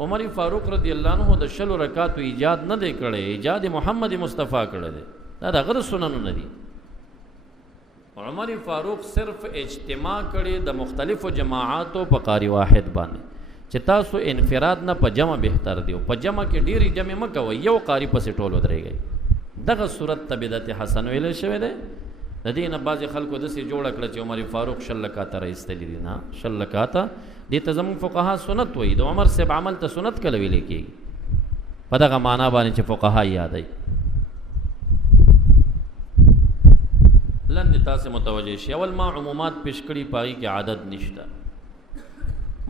عمر فاروق رضی الله عنه د شلو رکعاتو ایجاد نه دی کړی، ایجاد محمد مصطفی کړی دی، دا د غره سنن نه دي. عمر فاروق صرف اجتماع کړي د مختلفو جماعاتو په قاری واحد باندې چې تاسو انفراد نه په جمع بهتر دی، په جمع کې ډیری جمع مکوئ، یو قاری پسې ټول ودرېږئ. دغه صورت ته بدعت حسن ویل شوی دی. د دې نه بعضې خلکو داسې جوړه کړه چې عمر فاروق 6 رکعاته راایستلي دي. نه 6 رکعاته دې ته زموږ فقها سنت وایي. د عمر صاحب عمل ته سنت کله ویلی کېږي؟ په دغه معنا باندې چې فقها یادوي. لن تاسو متوجه شي. اول ما عمومات پیش کړي، پاغي کې عادت نشته.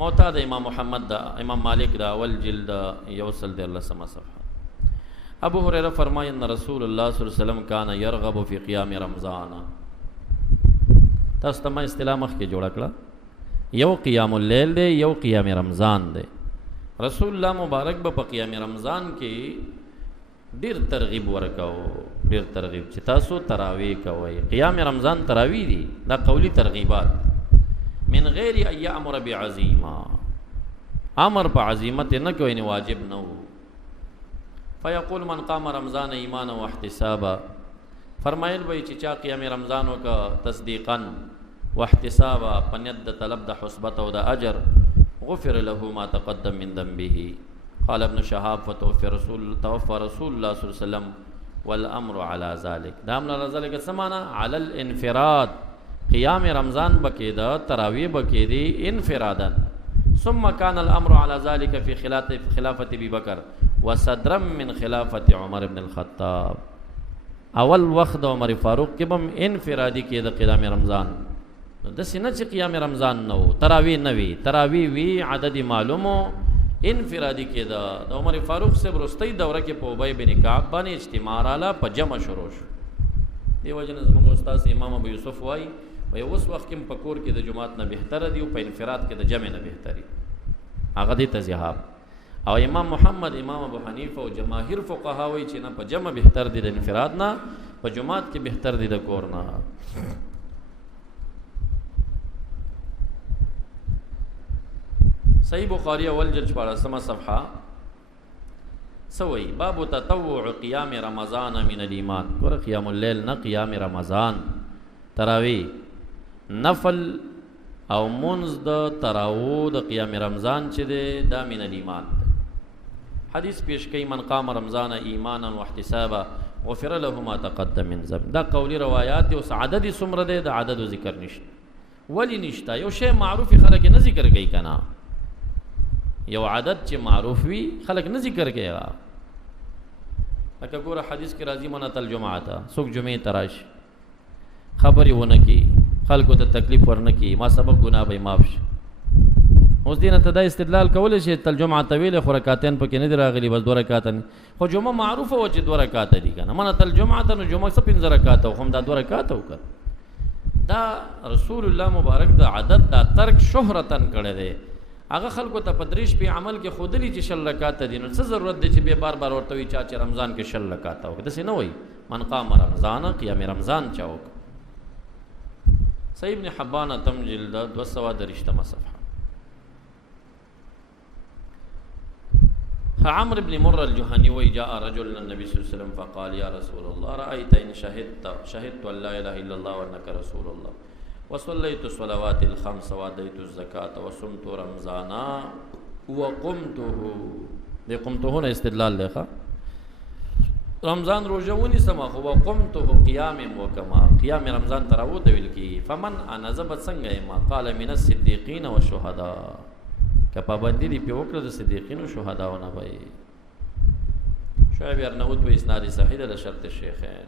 موطا د امام محمد دا امام مالک دا اول جلد یوصل د الله سما صفحه. ابو هريره فرمایي ان رسول الله صلی الله علیه وسلم کان يرغب فی قیام رمضان. تاسو ته اصطلاح مخ کې جوړ کړه، یو قیام اللیل دی، یو قیام رمضان دی. رسول الله مبارک په قیام رمضان کې ډیر ترغیب ورکاو، ډیر ترغیب چې تاسو تراویح کوئ. قیام رمضان تراویح دي، دا قولی ترغیبات من غیر ان یامر بعزیمه، امر په عزیمت نه کوي، نه واجب نه وو. فیقول من قام رمضان ایمانا و احتسابا، فرمایل وی چې چا قیام رمضان وکا تصدیقا و احتسابا، پنیت د طلب د حسبت او د اجر، غفر له ما تقدم من ذنبه. قال ابن شهاب فتوفى رسول الله صلی الله علیه وسلم والامر على ذلك. دا امر على ذلك سمانا على الانفراد. قیام رمضان بکیدا، تراویح بکیدی انفرادا. ثم كان الامر على ذلك في خلافه ابي بکر وصدرا من خلافه عمر بن الخطاب. اول وخت عمر فاروق کې بم انفرادی کې د قیام رمضان د سینه چې قیام رمضان نو تراویح نوی، تراویح وی عدد معلومو، انفرادی کې د عمر فاروق سے برستی دوره کې په ابی بن کعب باندې اجتماع رااله په جمع شروع شو. دی وجنه زموږ استاد امام ابو یوسف وای وای اوس وخت کې په کور کې د جمعات نه بهتره دی او په انفراد کې د جمع نه بهتري، هغه دی تذهاب. او امام محمد، امام ابو حنیفه او جماهیر فقها وایي چې نه په جمع بهتر دی د انفراد نه، په جمعات کې بهتر دی د کور نه. صحیح بخاری اول جلد 14 صفحه سوئی باب تطوع قیام رمضان من الایمان. ور قیام اللیل نه قیام رمضان، تراویح نفل او منز د تراو د قیام رمضان چې دی دا من الایمان. حدیث پیش کوي من قام رمضان ایمانا واحتسابا غفر له ما تقدم من ذنب. دا قولی روایات دی. اوس عدد څومره دی؟ د عدد ذکر نشته. ولی نشته؟ یو شی معروف خلک نه ذکر کوي کنه، یو عدد چې معروف وي خلک نه ذکر کوي. لکه ګوره حدیث کې راځي من اتل جمعه ته، څوک جمعې تراش خبرې ونه کی، خلکو ته تکلیف ورنه کی، ما سبب ګناه به معاف شي. اوس دینه ته دا استدلال کولی شي تل جمعه طویل خو رکعتین پکې نه دی راغلي، بس 2 رکعات خو جمعه معروفه و چې 2 رکعات دي کنه. من اتل جمعه ته نو جمعه څه 15 رکعات خو هم دا 2 رکعات وکړه. دا رسول الله مبارک دا عدد دا ترک شهرتن کړی دی. هغه خلکو ته پدریش په عمل کې خودلی چې 6 رکعات دي، نو څه ضرورت دی چې به بار بار ورته وي چې رمضان کې 6 رکعات وکړه. داسې نه وایي من قام رمضان قیام رمضان چا وکړه. صحیح ابن حبان تم جلد 223 صفحه. عمرو بن مره الجهني وی جاء رجل النبي صلى الله عليه وسلم فقال يا رسول الله رايت ان شهدت ان لا اله الا الله وانك رسول الله وصليت الصلوات الخمس واديت الزكاه وصمت رمضان وقمته. دې قمته نه استدلال لخوا رمضان روزونی سما خو وقمته قیام وکما قیام رمضان تراو د ویل کی. فمن انا زبت څنګه ما قال من الصديقين والشهداء. که پابندی دی په وکړه د صدیقین او شهداونه وای. شعیب ارنوت په اسناد صحیح د شرط شیخین.